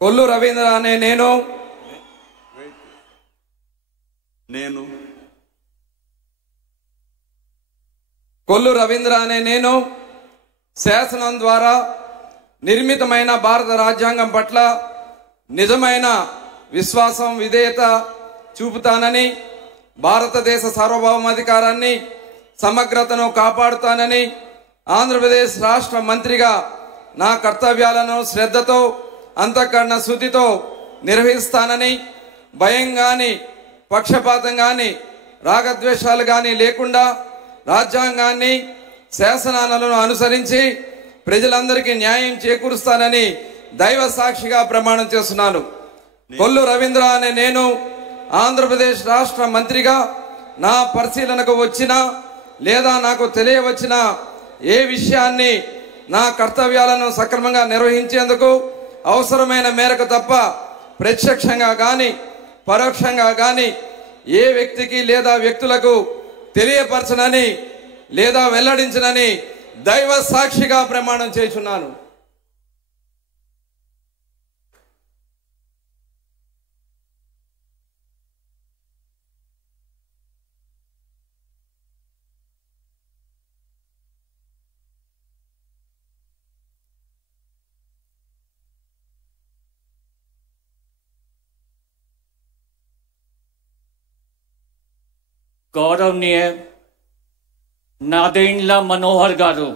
కొల్లు రవీంద్ర అనే నేను శాసనం ద్వారా నిర్మితమైన భారత రాజ్యాంగం పట్ల నిజమైన విశ్వాసం విధేయత చూపుతానని, భారతదేశ సార్వభౌమాధికారాన్ని సమగ్రతను కాపాడుతానని, ఆంధ్రప్రదేశ్ రాష్ట్ర మంత్రిగా నా కర్తవ్యాలను శ్రద్ధతో అంతఃకరణ శుద్ధితో నిర్వహిస్తానని, భయం కానీ పక్షపాతం కానీ రాగద్వేషాలు కానీ లేకుండా రాజ్యాంగాన్ని శాసనాలను అనుసరించి ప్రజలందరికీ న్యాయం చేకూరుస్తానని దైవ సాక్షిగా ప్రమాణం చేస్తున్నాను. కొల్లు రవీంద్ర అనే నేను ఆంధ్రప్రదేశ్ రాష్ట్ర మంత్రిగా నా పరిశీలనకు వచ్చిన లేదా నాకు తెలియవచ్చిన ఏ విషయాన్ని నా కర్తవ్యాలను సక్రమంగా నిర్వహించేందుకు అవసరమైన మేరకు తప్ప ప్రత్యక్షంగా కానీ పరోక్షంగా కానీ ఏ వ్యక్తికి లేదా వ్యక్తులకు తెలియపరచనని లేదా వెల్లడించనని దైవ సాక్షిగా ప్రమాణం చేస్తున్నాను. गौरवनीय नादेंड्ला मनोहर गारू